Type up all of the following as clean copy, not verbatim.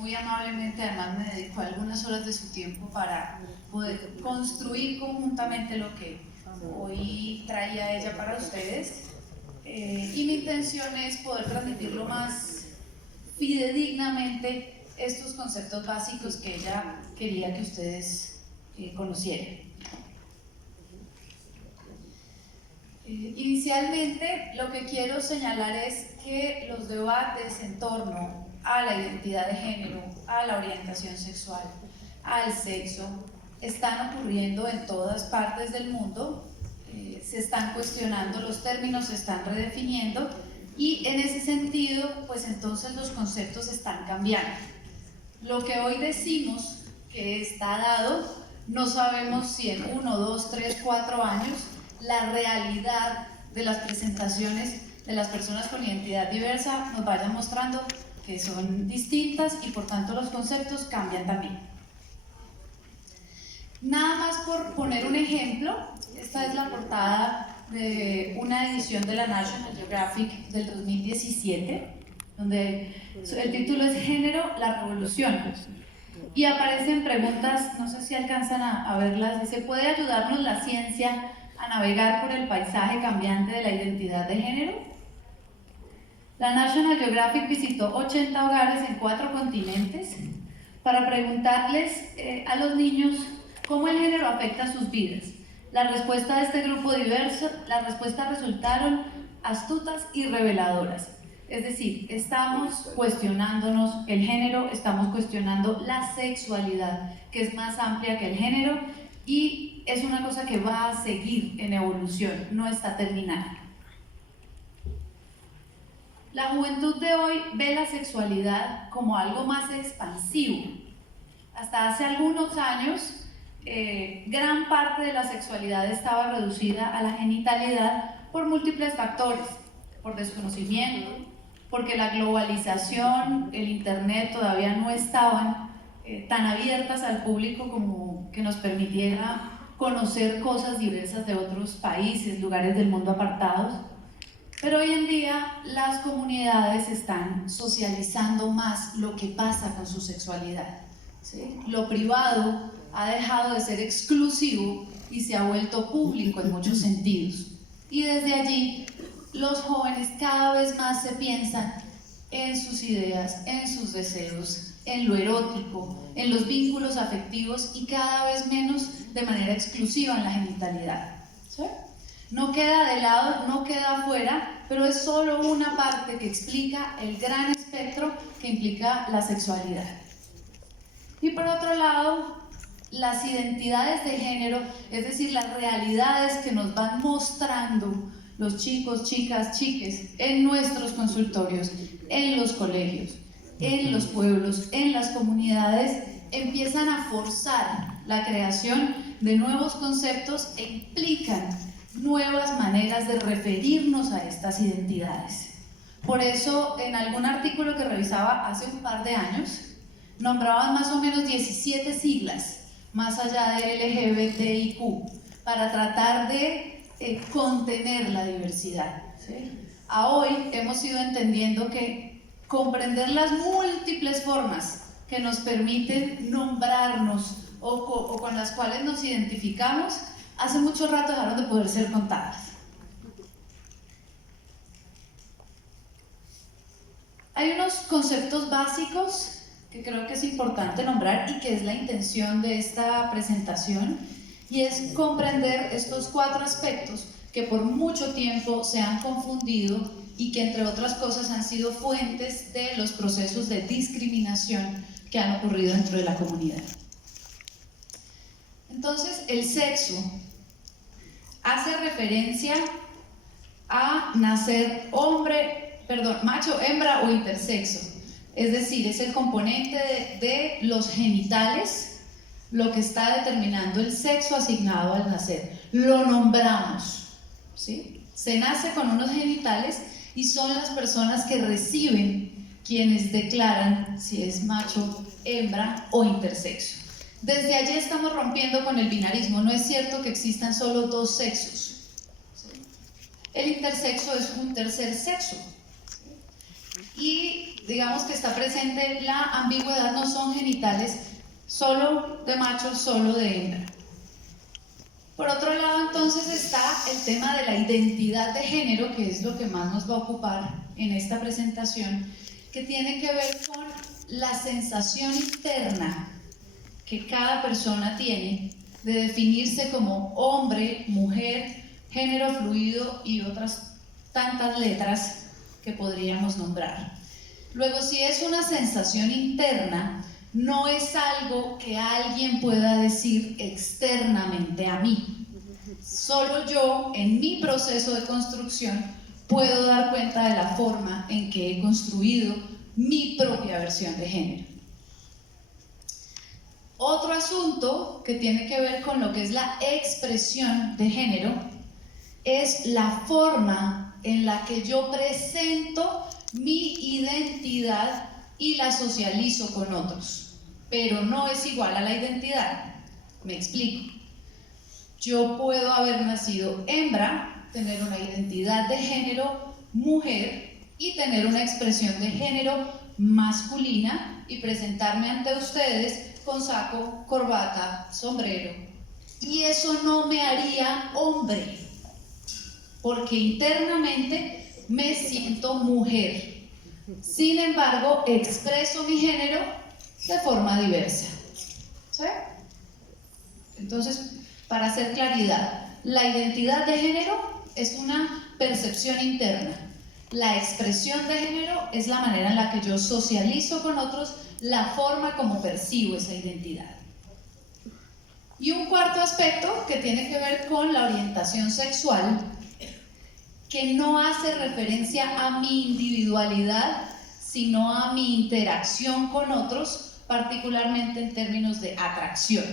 muy amablemente además me dedicó algunas horas de su tiempo para poder construir conjuntamente lo que hoy traía ella para ustedes. Y mi intención es poder transmitirlo más fidedignamente estos conceptos básicos que ella quería que ustedes conocieran. Inicialmente, lo que quiero señalar es que los debates en torno a la identidad de género, a la orientación sexual, al sexo, están ocurriendo en todas partes del mundo. Se están cuestionando los términos, se están redefiniendo y en ese sentido, pues entonces los conceptos están cambiando. Lo que hoy decimos que está dado, no sabemos si en 1, 2, 3, 4 años la realidad de las presentaciones de las personas con identidad diversa nos vaya mostrando que son distintas y por tanto los conceptos cambian también. Nada más por poner un ejemplo, esta es la portada de una edición de la National Geographic del 2017, donde el título es Género, la revolución. Y aparecen preguntas, no sé si alcanzan a verlas, dice, ¿puede ayudarnos la ciencia a navegar por el paisaje cambiante de la identidad de género? La National Geographic visitó 80 hogares en 4 continentes para preguntarles a los niños cómo el género afecta sus vidas. La respuesta de este grupo diverso, las respuestas resultaron astutas y reveladoras. Es decir, estamos cuestionándonos el género, estamos cuestionando la sexualidad, que es más amplia que el género y es una cosa que va a seguir en evolución, no está terminada. La juventud de hoy ve la sexualidad como algo más expansivo. Hasta hace algunos años, gran parte de la sexualidad estaba reducida a la genitalidad por múltiples factores, por desconocimiento, porque la globalización, el internet todavía no estaban tan abiertas al público como que nos permitiera conocer cosas diversas de otros países, lugares del mundo apartados. Pero hoy en día las comunidades están socializando más lo que pasa con su sexualidad, ¿sí? Lo privado ha dejado de ser exclusivo y se ha vuelto público en muchos sentidos. Y desde allí los jóvenes cada vez más se piensan en sus ideas, en sus deseos, en lo erótico, en los vínculos afectivos y cada vez menos de manera exclusiva en la genitalidad, ¿sí? No queda de lado, no queda afuera, pero es solo una parte que explica el gran espectro que implica la sexualidad. Y por otro lado, las identidades de género, es decir, las realidades que nos van mostrando los chicos, chicas, chiques en nuestros consultorios, en los colegios, en los pueblos, en las comunidades, empiezan a forzar la creación de nuevos conceptos e implican nuevas maneras de referirnos a estas identidades. Por eso, en algún artículo que revisaba hace un par de años, nombraban más o menos 17 siglas, más allá de LGBTIQ, para tratar de contener la diversidad, ¿sí? A hoy hemos ido entendiendo que comprender las múltiples formas que nos permiten nombrarnos o con las cuales nos identificamos, hace mucho rato dejaron de poder ser contadas. Hay unos conceptos básicos que creo que es importante nombrar y que es la intención de esta presentación, y es comprender estos 4 aspectos que por mucho tiempo se han confundido y que entre otras cosas han sido fuentes de los procesos de discriminación que han ocurrido dentro de la comunidad. Entonces, el sexo hace referencia a nacer macho, hembra o intersexo. Es decir, es el componente de los genitales lo que está determinando el sexo asignado al nacer. Lo nombramos, ¿sí? Se nace con unos genitales y son las personas que reciben quienes declaran si es macho, hembra o intersexo. Desde allí estamos rompiendo con el binarismo. No es cierto que existan solo 2 sexos, ¿sí? El intersexo es un tercer sexo. y digamos que está presente la ambigüedad, no son genitales solo de macho, solo de hembra. Por otro lado, entonces, está el tema de la identidad de género, que es lo que más nos va a ocupar en esta presentación, que tiene que ver con la sensación interna que cada persona tiene de definirse como hombre, mujer, género fluido y otras tantas letras que podríamos nombrar. Luego, si es una sensación interna, no es algo que alguien pueda decir externamente a mí. Solo yo, en mi proceso de construcción, puedo dar cuenta de la forma en que he construido mi propia versión de género. Otro asunto que tiene que ver con lo que es la expresión de género es la forma en la que yo presento mi identidad y la socializo con otros, pero no es igual a la identidad. Me explico. Yo puedo haber nacido hembra, tener una identidad de género mujer y tener una expresión de género masculina y presentarme ante ustedes con saco, corbata, sombrero. Y eso no me haría hombre, porque internamente me siento mujer. Sin embargo, expreso mi género de forma diversa. ¿Sí? Entonces, para hacer claridad, la identidad de género es una percepción interna. La expresión de género es la manera en la que yo socializo con otros, la forma como percibo esa identidad. Y un cuarto aspecto que tiene que ver con la orientación sexual, que no hace referencia a mi individualidad, sino a mi interacción con otros, particularmente en términos de atracción.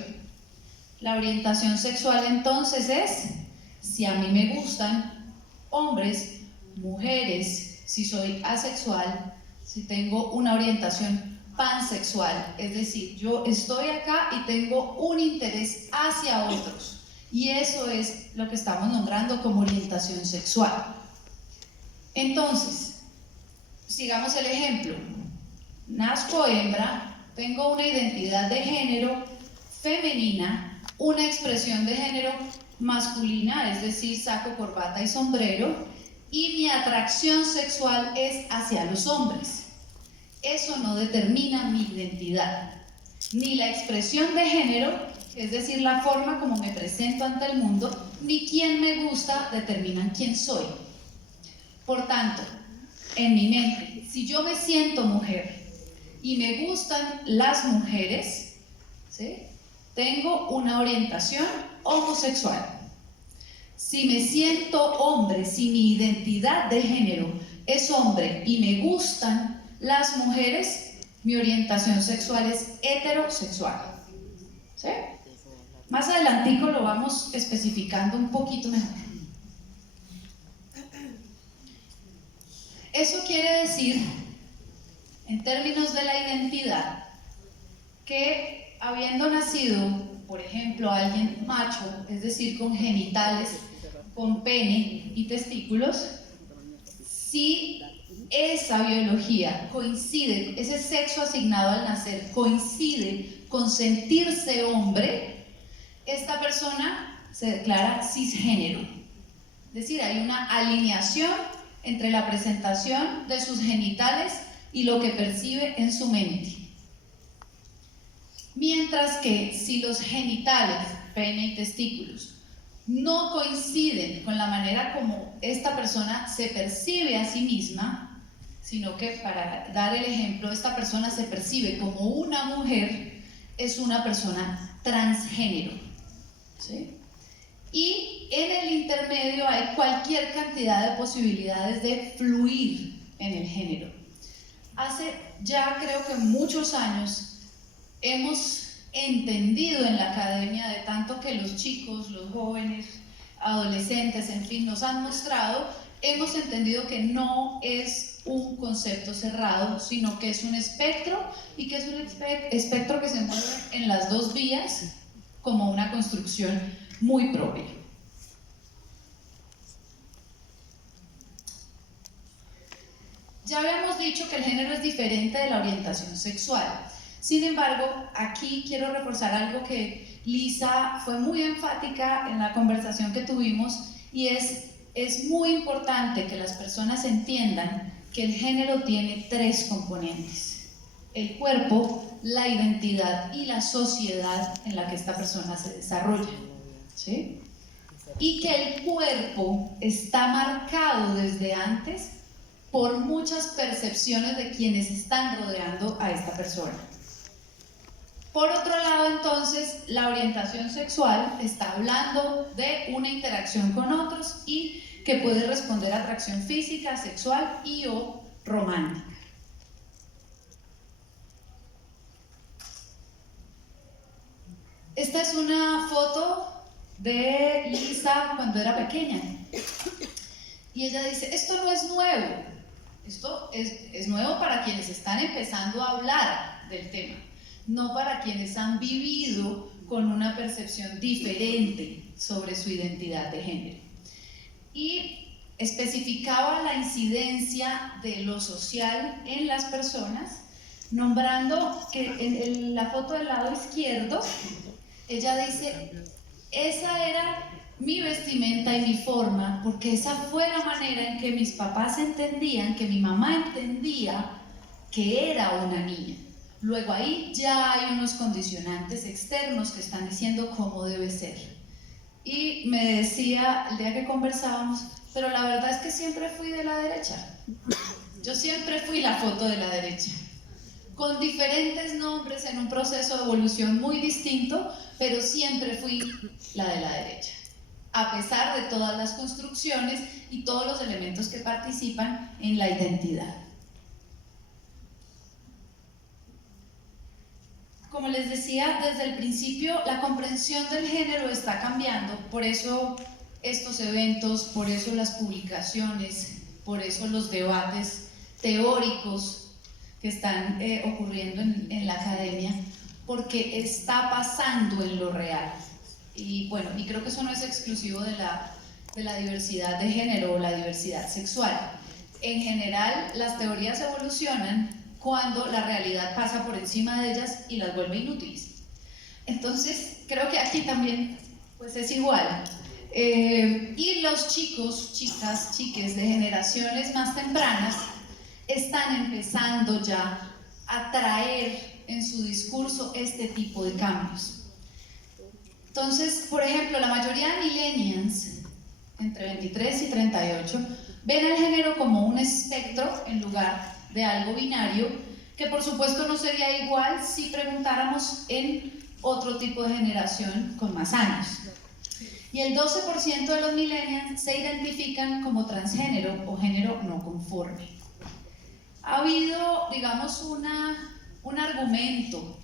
La orientación sexual entonces es si a mí me gustan hombres, mujeres, si soy asexual, si tengo una orientación pansexual, es decir, yo estoy acá y tengo un interés hacia otros, y eso es lo que estamos nombrando como orientación sexual. Entonces, sigamos el ejemplo. Nazco hembra, tengo una identidad de género femenina, una expresión de género masculina, es decir, saco, corbata y sombrero, y mi atracción sexual es hacia los hombres. Eso no determina mi identidad, ni la expresión de género, es decir, la forma como me presento ante el mundo, ni quién me gusta determinan quién soy. Por tanto, en mi mente, si yo me siento mujer y me gustan las mujeres, ¿sí?, tengo una orientación homosexual. Si me siento hombre, si mi identidad de género es hombre y me gustan las mujeres, mi orientación sexual es heterosexual. ¿Sí? Más adelantico lo vamos especificando un poquito mejor. Eso quiere decir, en términos de la identidad, que habiendo nacido, por ejemplo, alguien macho, es decir, con genitales, con pene y testículos, si esa biología coincide, ese sexo asignado al nacer coincide con sentirse hombre, esta persona se declara cisgénero. Es decir, hay una alineación entre la presentación de sus genitales y lo que percibe en su mente. Mientras que si los genitales, pene y testículos, no coinciden con la manera como esta persona se percibe a sí misma, sino que, para dar el ejemplo, esta persona se percibe como una mujer, es una persona transgénero. ¿Sí? Y en el intermedio hay cualquier cantidad de posibilidades de fluir en el género. Hace ya creo que muchos años hemos entendido en la academia, de tanto que los chicos, los jóvenes, adolescentes, en fin, nos han mostrado, hemos entendido que no es un concepto cerrado, sino que es un espectro, y que es un espectro que se mueve en las dos vías como una construcción muy propia. Ya habíamos dicho que el género es diferente de la orientación sexual. Sin embargo, aquí quiero reforzar algo que Lisa fue muy enfática en la conversación que tuvimos, y es muy importante que las personas entiendan que el género tiene 3 componentes: el cuerpo, la identidad y la sociedad en la que esta persona se desarrolla, ¿sí? Y que el cuerpo está marcado desde antes por muchas percepciones de quienes están rodeando a esta persona. Por otro lado, entonces, la orientación sexual está hablando de una interacción con otros y que puede responder a atracción física, sexual y o romántica. Esta es una foto de Lisa cuando era pequeña. Y ella dice, esto no es nuevo, esto es nuevo para quienes están empezando a hablar del tema, no para quienes han vivido con una percepción diferente sobre su identidad de género. Y especificaba la incidencia de lo social en las personas, nombrando que en la foto del lado izquierdo, ella dice, esa era mi vestimenta y mi forma, porque esa fue la manera en que mis papás entendían, que mi mamá entendía que era una niña. Luego ahí ya hay unos condicionantes externos que están diciendo cómo debe ser. Y me decía el día que conversábamos, pero la verdad es que siempre fui de la derecha. Yo siempre fui la foto de la derecha, con diferentes nombres en un proceso de evolución muy distinto, pero siempre fui la de la derecha, a pesar de todas las construcciones y todos los elementos que participan en la identidad. Como les decía, desde el principio la comprensión del género está cambiando, por eso estos eventos, por eso las publicaciones, por eso los debates teóricos que están ocurriendo en la academia, porque está pasando en lo real. Y bueno, y creo que eso no es exclusivo de la diversidad de género o la diversidad sexual. En general, las teorías evolucionan cuando la realidad pasa por encima de ellas y las vuelve inútiles. Entonces, creo que aquí también pues es igual. Y los chicos, chicas, chiques de generaciones más tempranas están empezando ya a traer en su discurso este tipo de cambios. Entonces, por ejemplo, la mayoría de millennials, entre 23 y 38, ven el género como un espectro en lugar de algo binario, que por supuesto no sería igual si preguntáramos en otro tipo de generación con más años. Y el 12% de los millennials se identifican como transgénero o género no conforme. Ha habido, digamos, un argumento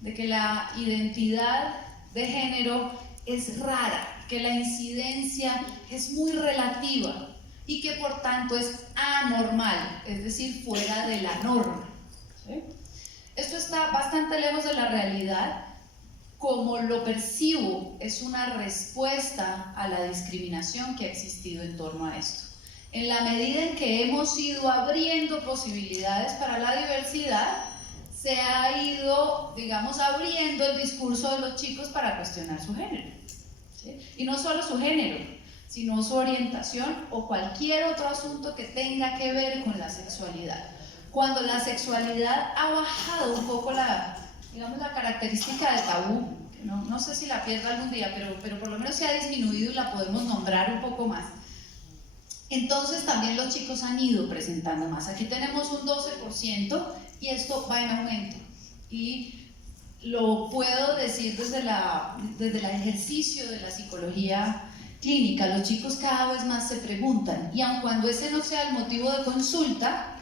de que la identidad de género es rara, que la incidencia es muy relativa y que por tanto es anormal, es decir, fuera de la norma. ¿Sí? Esto está bastante lejos de la realidad. Como lo percibo, es una respuesta a la discriminación que ha existido en torno a esto. En la medida en que hemos ido abriendo posibilidades para la diversidad, se ha ido, digamos, abriendo el discurso de los chicos para cuestionar su género. ¿Sí? Y no solo su género, sino su orientación o cualquier otro asunto que tenga que ver con la sexualidad. Cuando la sexualidad ha bajado un poco digamos, la característica de tabú, no sé si la pierda algún día, pero por lo menos se ha disminuido y la podemos nombrar un poco más. Entonces también los chicos han ido presentando más. Aquí tenemos un 12% y esto va en aumento. Y lo puedo decir desde el ejercicio de la psicología clínica. Los chicos cada vez más se preguntan, y aun cuando ese no sea el motivo de consulta,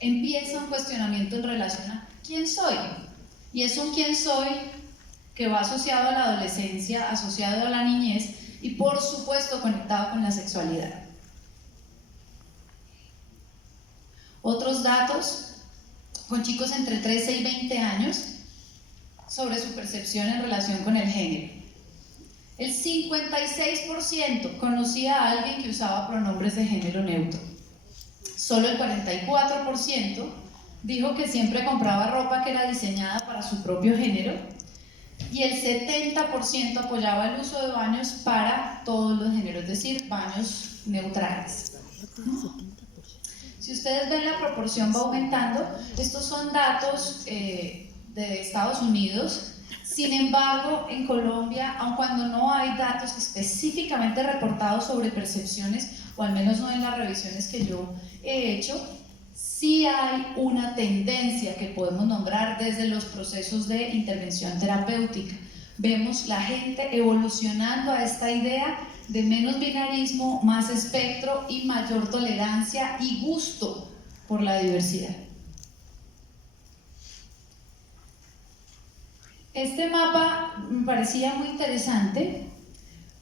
empieza un cuestionamiento en relación a ¿quién soy? Y es un quién soy que va asociado a la adolescencia, asociado a la niñez y por supuesto conectado con la sexualidad. Otros datos con chicos entre 13 y 20 años sobre su percepción en relación con el género. El 56% conocía a alguien que usaba pronombres de género neutro. Solo el 44% dijo que siempre compraba ropa que era diseñada para su propio género y el 70% apoyaba el uso de baños para todos los géneros, es decir, baños neutrales. Si ustedes ven, la proporción va aumentando. Estos son datos de Estados Unidos. Sin embargo, en Colombia, aun cuando no hay datos específicamente reportados sobre percepciones, o al menos no en las revisiones que yo he hecho, sí hay una tendencia que podemos nombrar desde los procesos de intervención terapéutica. Vemos la gente evolucionando a esta idea de menos binarismo, más espectro y mayor tolerancia y gusto por la diversidad. Este mapa me parecía muy interesante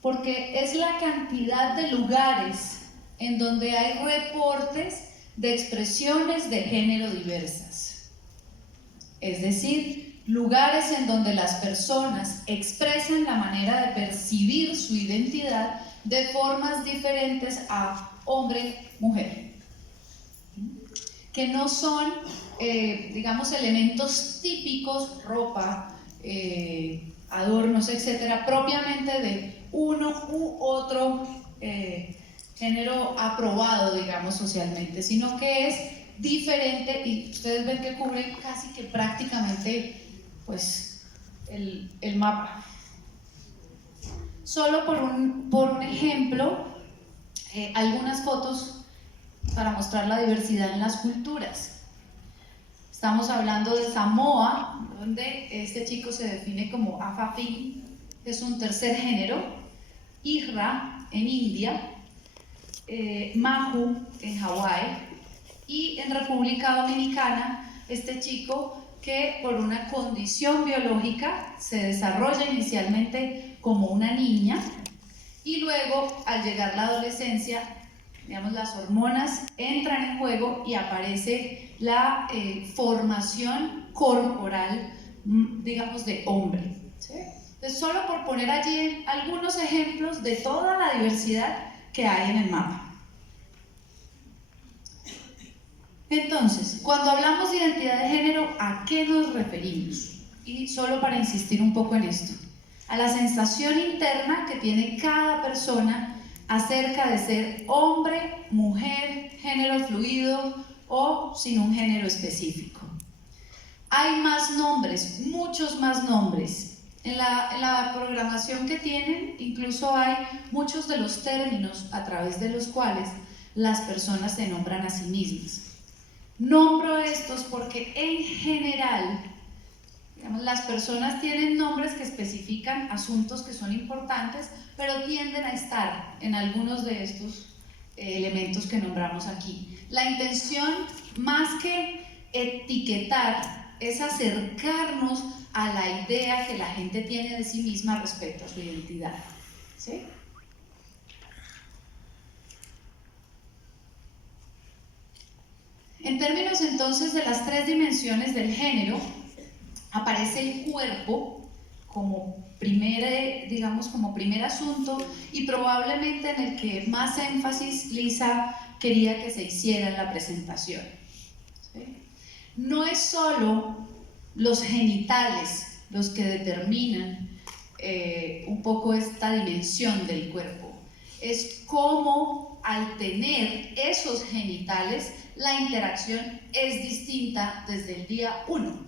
porque es la cantidad de lugares en donde hay reportes de expresiones de género diversas. Es decir, lugares en donde las personas expresan la manera de percibir su identidad de formas diferentes a hombre, mujer, que no son, digamos, elementos típicos, ropa, adornos, etcétera, propiamente de uno u otro género aprobado, digamos, socialmente, sino que es diferente y ustedes ven que cubre casi que prácticamente pues el mapa. Solo por un ejemplo, algunas fotos para mostrar la diversidad en las culturas. Estamos hablando de Samoa, donde este chico se define como Afafin, que es un tercer género, Ira en India, Mahu en Hawái, y en República Dominicana, este chico que por una condición biológica se desarrolla inicialmente como una niña y luego al llegar la adolescencia, digamos, las hormonas entran en juego y aparece la formación corporal, digamos, de hombre, ¿sí? Entonces, solo por poner allí algunos ejemplos de toda la diversidad que hay en el mapa. Entonces, cuando hablamos de identidad de género, ¿a qué nos referimos? Y solo para insistir un poco en esto, a la sensación interna que tiene cada persona acerca de ser hombre, mujer, género fluido o sin un género específico. Hay más nombres, muchos más nombres. En la programación que tienen, incluso hay muchos de los términos a través de los cuales las personas se nombran a sí mismas. Nombro estos porque en general, digamos, las personas tienen nombres que especifican asuntos que son importantes, pero tienden a estar en algunos de estos elementos que nombramos aquí. La intención, más que etiquetar, es acercarnos a la idea que la gente tiene de sí misma respecto a su identidad, ¿sí? En términos entonces de las tres dimensiones del género, aparece el cuerpo como primer asunto y probablemente en el que más énfasis Lisa quería que se hiciera en la presentación, ¿sí? No es solo los genitales los que determinan un poco esta dimensión del cuerpo, es cómo al tener esos genitales la interacción es distinta desde el día 1.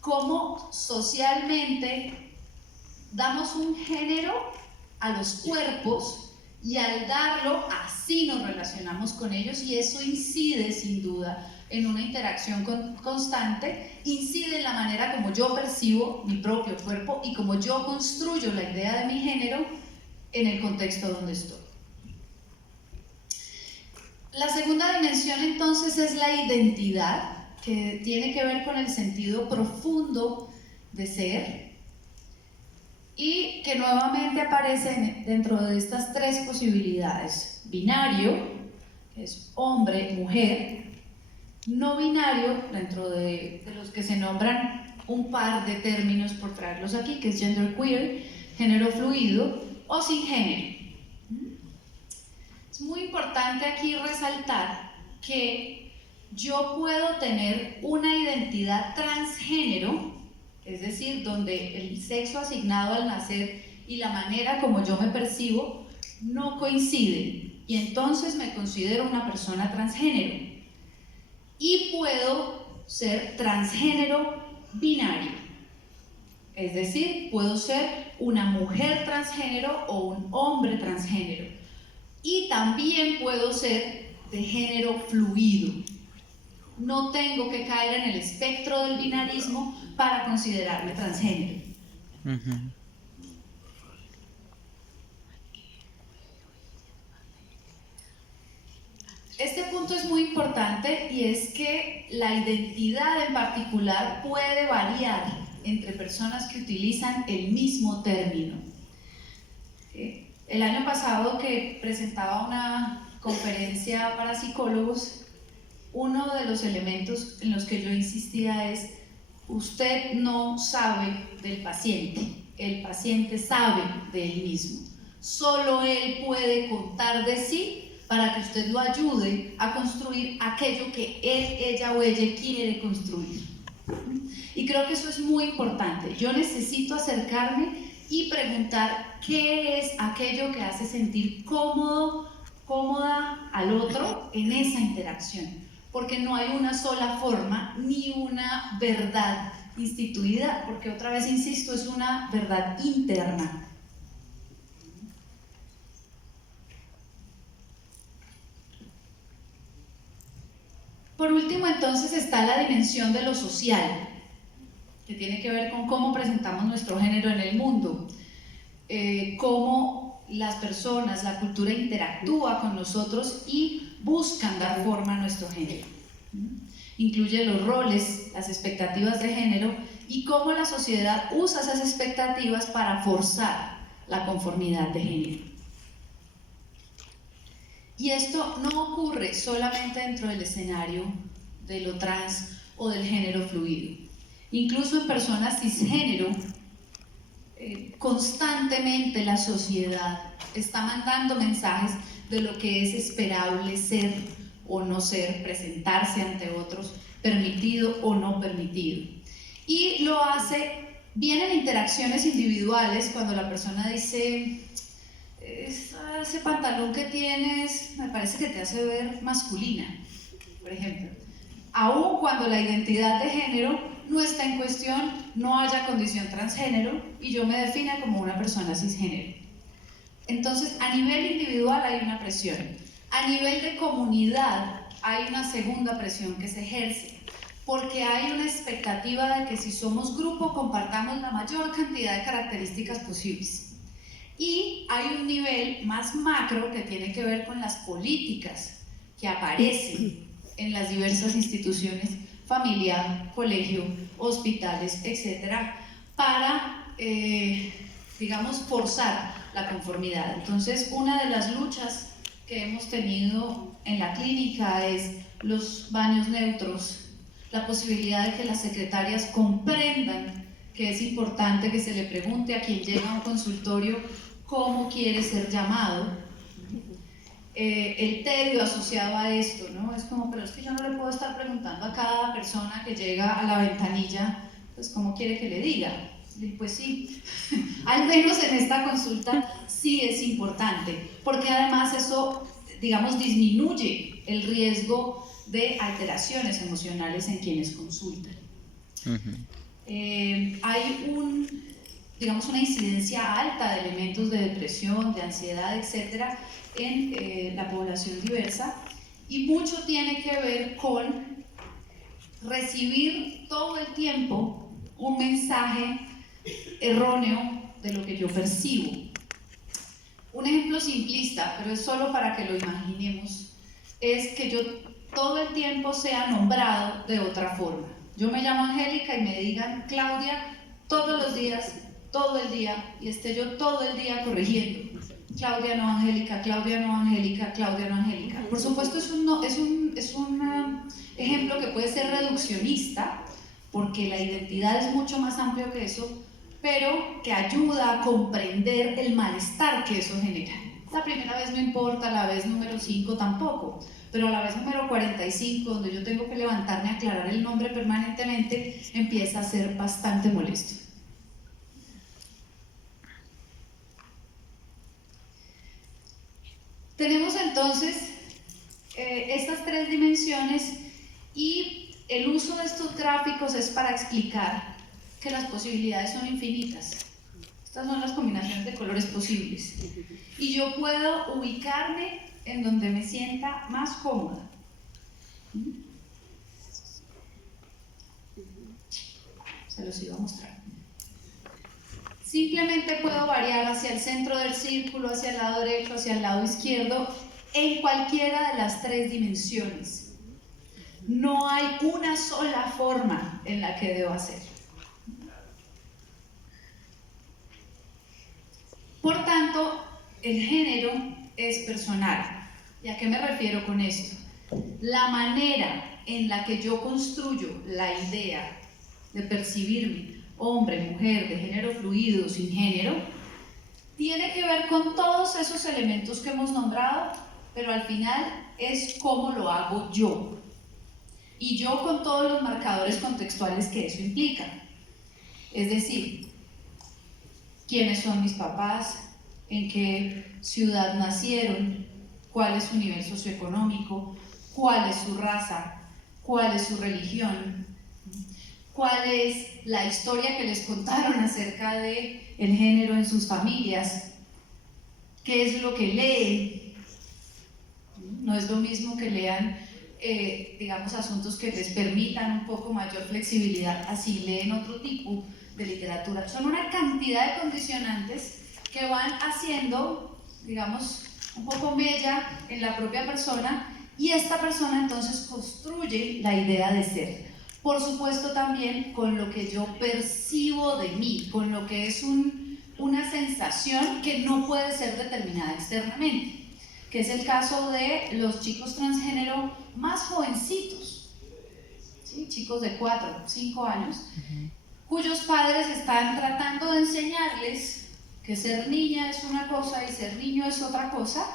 Cómo socialmente damos un género a los cuerpos y al darlo así nos relacionamos con ellos y eso incide sin duda en una interacción constante, incide en la manera como yo percibo mi propio cuerpo y como yo construyo la idea de mi género en el contexto donde estoy. La segunda dimensión entonces es la identidad, que tiene que ver con el sentido profundo de ser y que nuevamente aparece dentro de estas tres posibilidades: binario, que es hombre, mujer; no binario, dentro de los que se nombran un par de términos por traerlos aquí, que es genderqueer, género fluido, o sin género. Es muy importante aquí resaltar que yo puedo tener una identidad transgénero, es decir, donde el sexo asignado al nacer y la manera como yo me percibo no coinciden, y entonces me considero una persona transgénero. Y puedo ser transgénero binario, es decir, puedo ser una mujer transgénero o un hombre transgénero. Y también puedo ser de género fluido. No tengo que caer en el espectro del binarismo para considerarme transgénero. Este punto es muy importante, y es que la identidad en particular puede variar entre personas que utilizan el mismo término. El año pasado que presentaba una conferencia para psicólogos, uno de los elementos en los que yo insistía es: usted no sabe del paciente, el paciente sabe de él mismo. Solo él puede contar de sí para que usted lo ayude a construir aquello que él, ella o ella quiere construir. Y creo que eso es muy importante. Yo necesito acercarme y preguntar qué es aquello que hace sentir cómodo, cómoda al otro en esa interacción. Porque no hay una sola forma ni una verdad instituida, porque otra vez insisto, es una verdad interna. Por último, entonces, está la dimensión de lo social, que tiene que ver con cómo presentamos nuestro género en el mundo, cómo las personas, la cultura interactúa con nosotros y buscan dar forma a nuestro género. Incluye los roles, las expectativas de género y cómo la sociedad usa esas expectativas para forzar la conformidad de género. Y esto no ocurre solamente dentro del escenario de lo trans o del género fluido. Incluso en personas cisgénero, constantemente la sociedad está mandando mensajes de lo que es esperable ser o no ser, presentarse ante otros, permitido o no permitido. Y lo hace bien en interacciones individuales, cuando la persona dice: ese pantalón que tienes me parece que te hace ver masculina, por ejemplo. Aun cuando la identidad de género no está en cuestión, no haya condición transgénero y yo me defina como una persona cisgénero. Entonces, a nivel individual hay una presión. A nivel de comunidad hay una segunda presión que se ejerce, porque hay una expectativa de que si somos grupo compartamos la mayor cantidad de características posibles. Y hay un nivel más macro que tiene que ver con las políticas que aparecen en las diversas instituciones, familia, colegio, hospitales, etcétera, para, digamos, forzar la conformidad. Entonces, una de las luchas que hemos tenido en la clínica es los baños neutros, la posibilidad de que las secretarias comprendan que es importante que se le pregunte a quien llega a un consultorio cómo quiere ser llamado. El tedio asociado a esto, ¿no? Es como: pero es que yo no le puedo estar preguntando a cada persona que llega a la ventanilla, pues, ¿cómo quiere que le diga? Y pues sí, al menos en esta consulta sí es importante, porque además eso, digamos, disminuye el riesgo de alteraciones emocionales en quienes consultan. Hay digamos, una incidencia alta de elementos de depresión, de ansiedad, etcétera, en la población diversa, y mucho tiene que ver con recibir todo el tiempo un mensaje erróneo de lo que yo percibo. Un ejemplo simplista, pero es solo para que lo imaginemos, es que yo todo el tiempo sea nombrado de otra forma. Yo me llamo Angélica y me digan Claudia todos los días, todo el día, y esté yo todo el día corrigiendo: Claudia no Angélica, Claudia no Angélica, Claudia no Angélica. Por supuesto es un ejemplo que puede ser reduccionista, porque la identidad es mucho más amplio que eso, pero que ayuda a comprender el malestar que eso genera. La primera vez no importa, la vez número 5 tampoco, pero a la vez número 45, donde yo tengo que levantarme a aclarar el nombre permanentemente, empieza a ser bastante molesto. Tenemos entonces estas tres dimensiones y el uso de estos gráficos es para explicar que las posibilidades son infinitas. Estas son las combinaciones de colores posibles. Y yo puedo ubicarme en donde me sienta más cómoda. Se los iba a mostrar. Simplemente puedo variar hacia el centro del círculo, hacia el lado derecho, hacia el lado izquierdo, en cualquiera de las tres dimensiones. No hay una sola forma en la que debo hacer. Por tanto, el género es personal. ¿Y a qué me refiero con esto? La manera en la que yo construyo la idea de percibirme hombre, mujer, de género fluido, sin género, tiene que ver con todos esos elementos que hemos nombrado, pero al final es cómo lo hago yo. Y yo con todos los marcadores contextuales que eso implica. Es decir, quiénes son mis papás, en qué ciudad nacieron, cuál es su nivel socioeconómico, cuál es su raza, cuál es su religión, cuál es la historia que les contaron acerca del género en sus familias, qué es lo que leen. No es lo mismo que lean, digamos, asuntos que les permitan un poco mayor flexibilidad, así leen otro tipo de literatura. Son una cantidad de condicionantes que van haciendo, digamos, un poco mella en la propia persona, y esta persona entonces construye la idea de ser. Por supuesto también con lo que yo percibo de mí, con lo que es una sensación que no puede ser determinada externamente, que es el caso de los chicos transgénero más jovencitos, ¿sí? Chicos de 4, 5 años, cuyos padres están tratando de enseñarles que ser niña es una cosa y ser niño es otra cosa,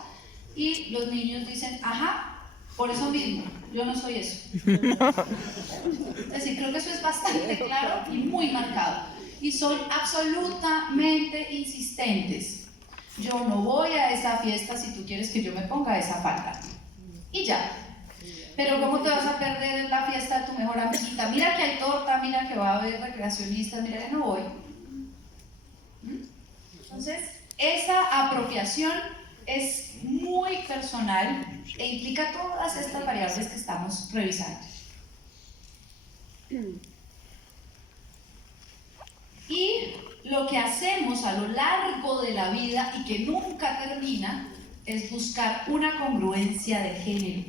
y los niños dicen, ajá, por eso mismo, yo no soy eso. Es decir, creo que eso es bastante claro y muy marcado. Y son absolutamente insistentes. Yo no voy a esa fiesta si tú quieres que yo me ponga esa falda. Y ya. Pero ¿cómo te vas a perder la fiesta de tu mejor amiguita? Mira que hay torta, mira que va a haber recreacionistas, mira que no voy. Entonces, esa apropiación es muy personal e implica todas estas variables que estamos revisando. Y lo que hacemos a lo largo de la vida y que nunca termina es buscar una congruencia de género.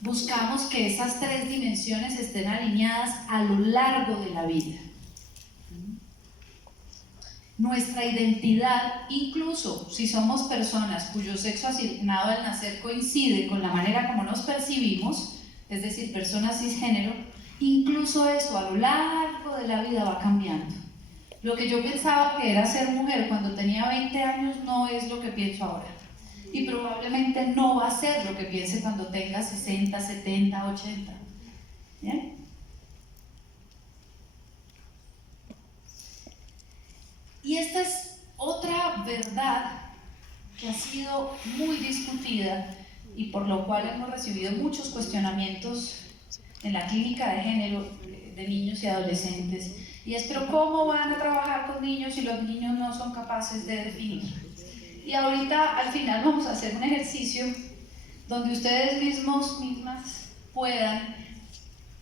Buscamos que esas tres dimensiones estén alineadas a lo largo de la vida. Nuestra identidad, incluso si somos personas cuyo sexo asignado al nacer coincide con la manera como nos percibimos, es decir, personas cisgénero, incluso eso a lo largo de la vida va cambiando. Lo que yo pensaba que era ser mujer cuando tenía 20 años no es lo que pienso ahora. Y probablemente no va a ser lo que piense cuando tenga 60, 70, 80. ¿Bien? Y esta es otra verdad que ha sido muy discutida y por lo cual hemos recibido muchos cuestionamientos en la clínica de género de niños y adolescentes. Y es, pero ¿cómo van a trabajar con niños si los niños no son capaces de definir? Y ahorita al final vamos a hacer un ejercicio donde ustedes mismas puedan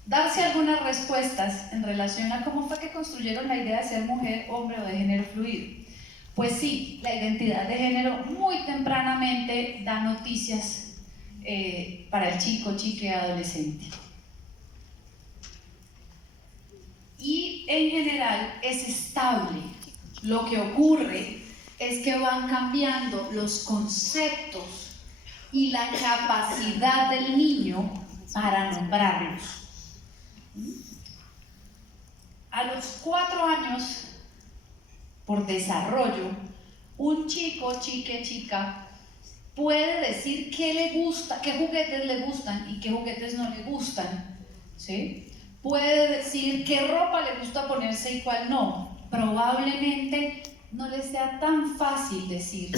darse algunas respuestas en relación a cómo fue que construyeron la idea de ser mujer, hombre o de género fluido. Pues sí, la identidad de género muy tempranamente da noticias para el chico, chique, adolescente. Y en general es estable. Lo que ocurre es que van cambiando los conceptos y la capacidad del niño para nombrarlos. A los 4 años, por desarrollo, un chico, chique, chica, puede decir qué le gusta, qué juguetes le gustan y qué juguetes no le gustan, ¿sí? Puede decir qué ropa le gusta ponerse y cuál no. Probablemente no le sea tan fácil decir,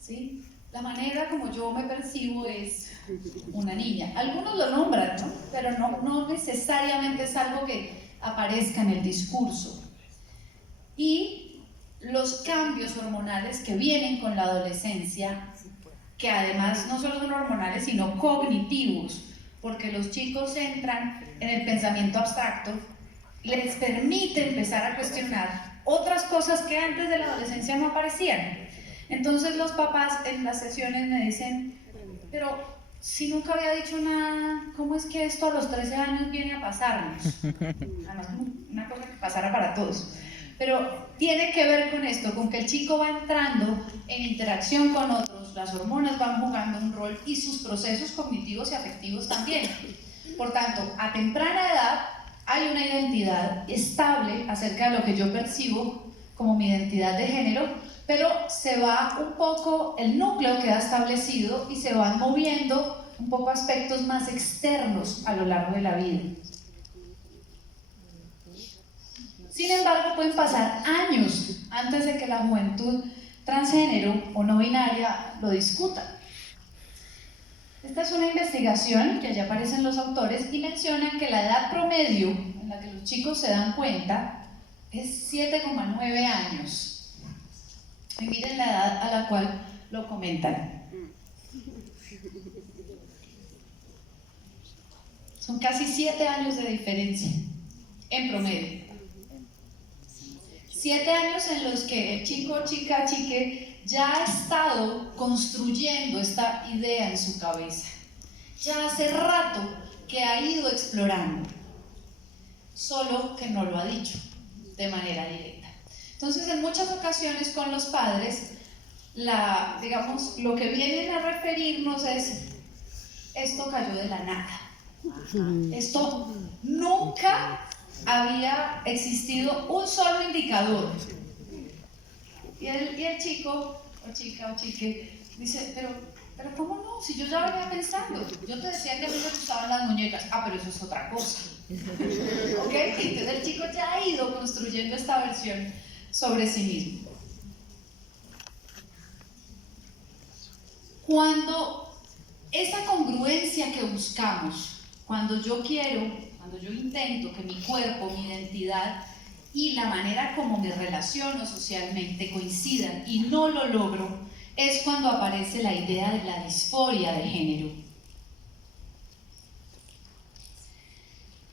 ¿sí? La manera como yo me percibo es una niña. Algunos lo nombran, ¿no? Pero no necesariamente es algo que aparezca en el discurso. Y los cambios hormonales que vienen con la adolescencia, que además no solo son hormonales, sino cognitivos, porque los chicos entran en el pensamiento abstracto, les permite empezar a cuestionar otras cosas que antes de la adolescencia no aparecían. Entonces los papás en las sesiones me dicen, pero si nunca había dicho nada, ¿cómo es que esto a los 13 años viene a pasarnos? Además, una cosa que pasara para todos. Pero tiene que ver con esto, con que el chico va entrando en interacción con otros, las hormonas van jugando un rol y sus procesos cognitivos y afectivos también. Por tanto, a temprana edad hay una identidad estable acerca de lo que yo percibo como mi identidad de género, pero se va un poco, el núcleo queda establecido y se van moviendo un poco aspectos más externos a lo largo de la vida. Sin embargo, pueden pasar años antes de que la juventud transgénero o no binaria lo discuta. Esta es una investigación que ya aparecen los autores y mencionan que la edad promedio en la que los chicos se dan cuenta es 7,9 años. Y miren la edad a la cual lo comentan. Son casi 7 años de diferencia en promedio. 7 años en los que el chico, chica, chique ya ha estado construyendo esta idea en su cabeza. Ya hace rato que ha ido explorando, solo que no lo ha dicho de manera directa. Entonces, en muchas ocasiones con los padres, digamos, lo que vienen a referirnos es, esto cayó de la nada. Esto nunca había existido un solo indicador. Y el chico, o chica, o chique, dice, pero ¿cómo no? Si yo ya venía pensando, yo te decía que a mí me gustaban las muñecas, pero eso es otra cosa. ¿Ok? Entonces el chico ya ha ido construyendo esta versión sobre sí mismo. Cuando esa congruencia que buscamos, cuando yo intento que mi cuerpo, mi identidad y la manera como me relaciono socialmente coincidan y no lo logro, es cuando aparece la idea de la disforia de género.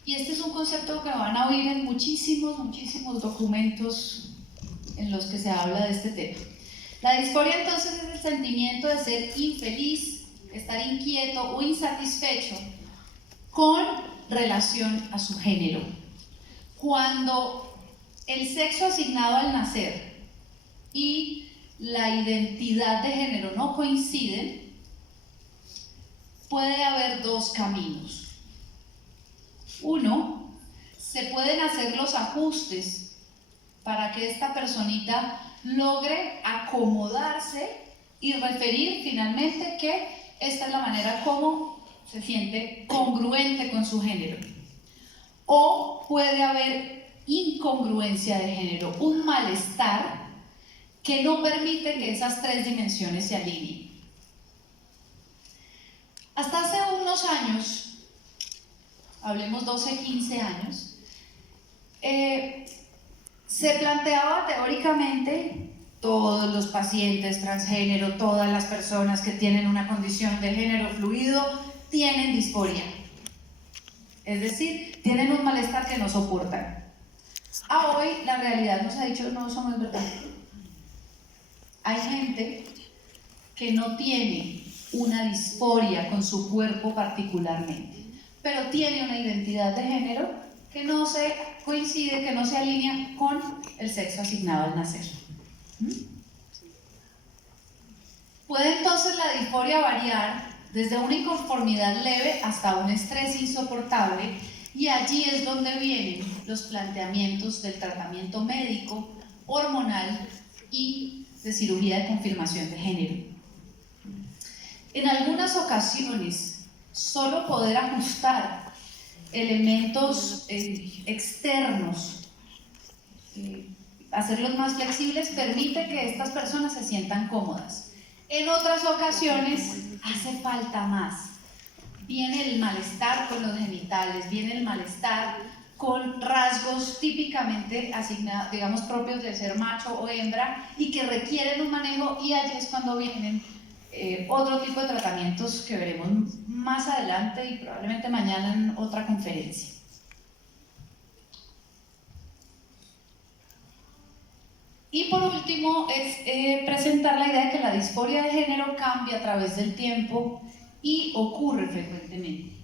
Y este es un concepto que van a oír en muchísimos documentos en los que se habla de este tema. La disforia entonces es el sentimiento de ser infeliz, estar inquieto o insatisfecho con relación a su género. Cuando el sexo asignado al nacer y la identidad de género no coinciden, puede haber dos caminos. Uno, se pueden hacer los ajustes para que esta personita logre acomodarse y referir finalmente que esta es la manera como se siente congruente con su género. O puede haber incongruencia de género, un malestar que no permite que esas tres dimensiones se alineen. Hasta hace unos años, hablemos 12, 15 años, se planteaba teóricamente todos los pacientes transgénero, todas las personas que tienen una condición de género fluido tienen disforia. Es decir, tienen un malestar que no soportan. A hoy la realidad nos ha dicho, no, eso no es verdad. Hay gente que no tiene una disforia con su cuerpo particularmente, pero tiene una identidad de género que no se coincide, que no se alinea con el sexo asignado al nacer. Puede entonces la disforia variar desde una inconformidad leve hasta un estrés insoportable, y allí es donde vienen los planteamientos del tratamiento médico, hormonal y de cirugía de confirmación de género. En algunas ocasiones, solo poder ajustar elementos externos, hacerlos más flexibles, permite que estas personas se sientan cómodas. En otras ocasiones hace falta más. Viene el malestar con los genitales, viene el malestar con rasgos típicamente asignados, digamos, propios de ser macho o hembra y que requieren un manejo, y allí es cuando vienen otro tipo de tratamientos que veremos más adelante y probablemente mañana en otra conferencia. Y por último es presentar la idea de que la disforia de género cambia a través del tiempo y ocurre frecuentemente.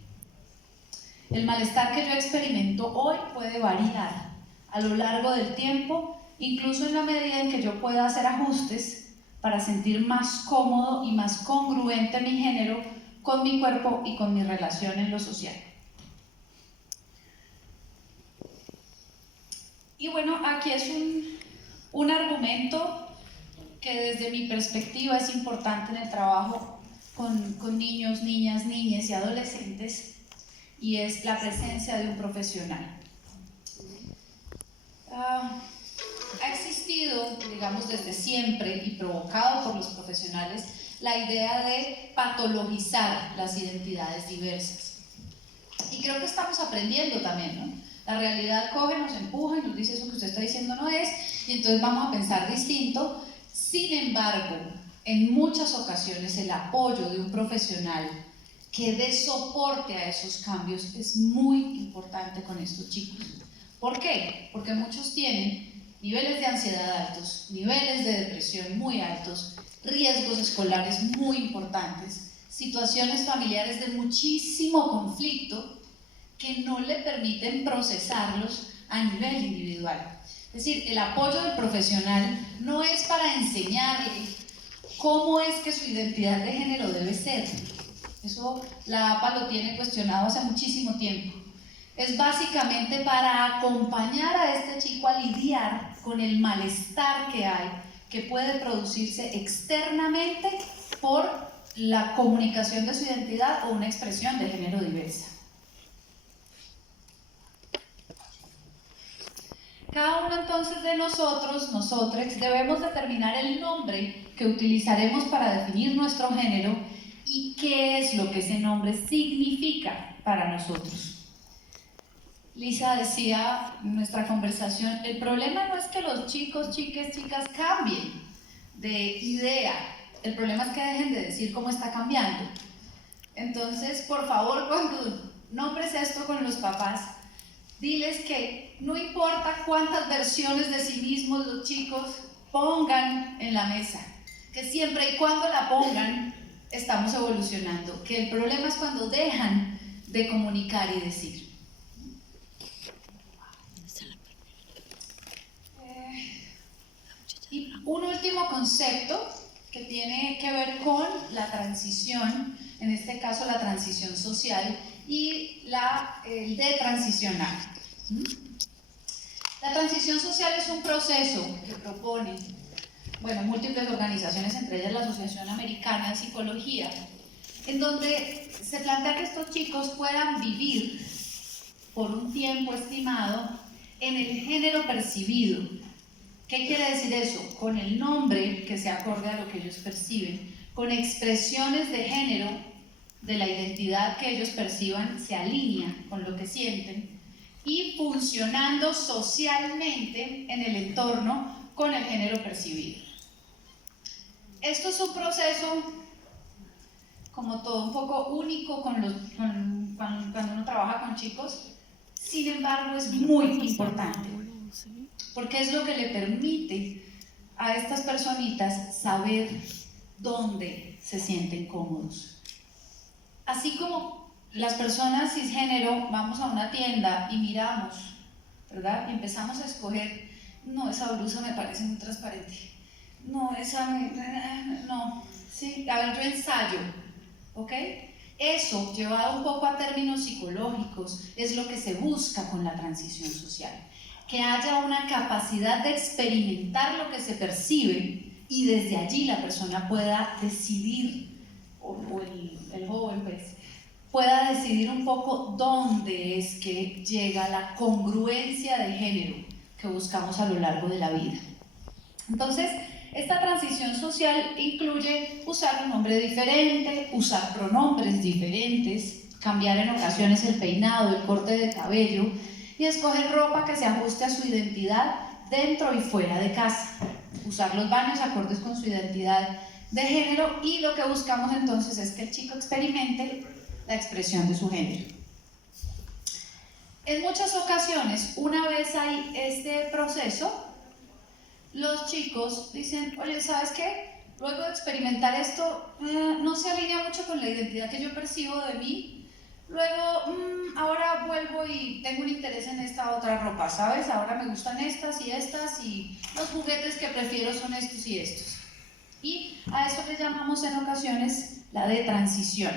El malestar que yo experimento hoy puede variar a lo largo del tiempo, incluso en la medida en que yo pueda hacer ajustes para sentir más cómodo y más congruente mi género con mi cuerpo y con mi relación en lo social. Y bueno, aquí es un argumento que desde mi perspectiva es importante en el trabajo con niños, niñas, niñas y adolescentes, y es la presencia de un profesional. Ha existido, digamos, desde siempre y provocado por los profesionales la idea de patologizar las identidades diversas. Y creo que estamos aprendiendo también, ¿no? La realidad coge, nos empuja y nos dice eso que usted está diciendo no es, y entonces vamos a pensar distinto. Sin embargo, en muchas ocasiones el apoyo de un profesional que dé soporte a esos cambios es muy importante con estos chicos. ¿Por qué? Porque muchos tienen niveles de ansiedad altos, niveles de depresión muy altos, riesgos escolares muy importantes, situaciones familiares de muchísimo conflicto que no le permiten procesarlos a nivel individual. Es decir, el apoyo del profesional no es para enseñarle cómo es que su identidad de género debe ser. Eso la APA lo tiene cuestionado hace muchísimo tiempo. Es básicamente para acompañar a este chico a lidiar con el malestar que hay, que puede producirse externamente por la comunicación de su identidad o una expresión de género diversa. Cada uno entonces de nosotros, nosotres, debemos determinar el nombre que utilizaremos para definir nuestro género y qué es lo que ese nombre significa para nosotros. Lisa decía en nuestra conversación, el problema no es que los chicos, chiques, chicas cambien de idea, el problema es que dejen de decir cómo está cambiando. Entonces, por favor, cuando nombres esto con los papás, diles que no importa cuántas versiones de sí mismos los chicos pongan en la mesa, que siempre y cuando la pongan, estamos evolucionando, que el problema es cuando dejan de comunicar y decir. Y un último concepto que tiene que ver con la transición, en este caso la transición social y el de transicionar. La transición social es un proceso que propone, múltiples organizaciones, entre ellas la Asociación Americana de Psicología, en donde se plantea que estos chicos puedan vivir por un tiempo estimado en el género percibido. ¿Qué quiere decir eso? Con el nombre que se acorde a lo que ellos perciben, con expresiones de género de la identidad que ellos perciban, se alinea con lo que sienten, y funcionando socialmente en el entorno con el género percibido. Esto es un proceso, como todo, un poco único cuando uno trabaja con chicos. Sin embargo, es muy importante, porque es lo que le permite a estas personitas saber dónde se sienten cómodos. Así como las personas cisgénero vamos a una tienda y miramos, ¿verdad? Y empezamos a escoger, no, esa blusa me parece muy transparente, no, no, sí, a ver, yo ensayo, ¿ok? Eso, llevado un poco a términos psicológicos, es lo que se busca con la transición social. Que haya una capacidad de experimentar lo que se percibe y desde allí la persona pueda decidir o el joven, pues, pueda decidir un poco dónde es que llega la congruencia de género que buscamos a lo largo de la vida. Entonces, esta transición social incluye usar un nombre diferente, usar pronombres diferentes, cambiar en ocasiones el peinado, el corte de cabello y escoger ropa que se ajuste a su identidad dentro y fuera de casa. Usar los baños acordes con su identidad de género, y lo que buscamos entonces es que el chico experimente la expresión de su género. En muchas ocasiones, una vez hay este proceso, los chicos dicen, oye, ¿sabes qué? Luego de experimentar esto, no se alinea mucho con la identidad que yo percibo de mí. Luego, ahora vuelvo y tengo un interés en esta otra ropa, ¿sabes? Ahora me gustan estas, y los juguetes que prefiero son estos y estos. Y a eso le llamamos en ocasiones la de transición.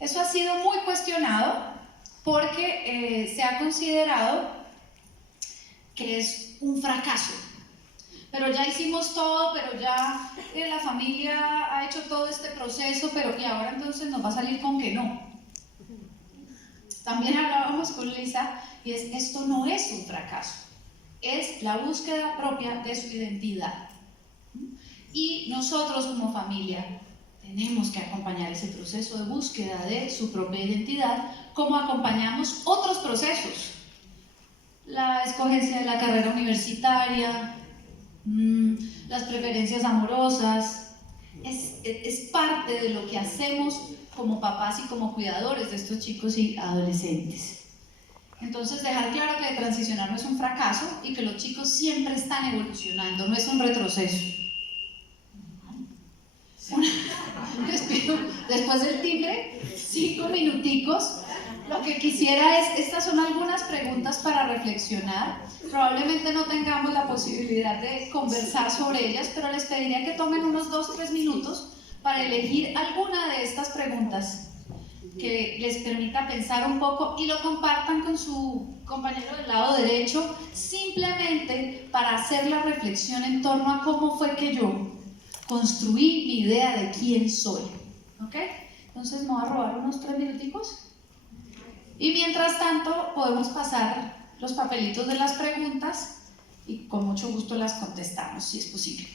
Eso ha sido muy cuestionado porque se ha considerado que es un fracaso. Pero ya hicimos todo, pero ya la familia ha hecho todo este proceso, pero y ahora entonces nos va a salir con que no. También hablábamos con Lisa, y esto no es un fracaso, es la búsqueda propia de su identidad. Y nosotros como familia tenemos que acompañar ese proceso de búsqueda de su propia identidad, como acompañamos otros procesos. La escogencia de la carrera universitaria, las preferencias amorosas, es parte de lo que hacemos como papás y como cuidadores de estos chicos y adolescentes. Entonces, dejar claro que transicionar no es un fracaso y que los chicos siempre están evolucionando, no es un retroceso. Les pido, después del timbre, 5 minuticos. Lo que quisiera estas son algunas preguntas para reflexionar. Probablemente no tengamos la posibilidad de conversar sobre ellas, pero les pediría que tomen unos 2-3 minutos para elegir alguna de estas preguntas que les permita pensar un poco y lo compartan con su compañero del lado derecho, simplemente para hacer la reflexión en torno a cómo fue que yo construí mi idea de quién soy. ¿Ok? Entonces me voy a robar unos 3 minuticos. Y mientras tanto podemos pasar los papelitos de las preguntas y con mucho gusto las contestamos, si es posible.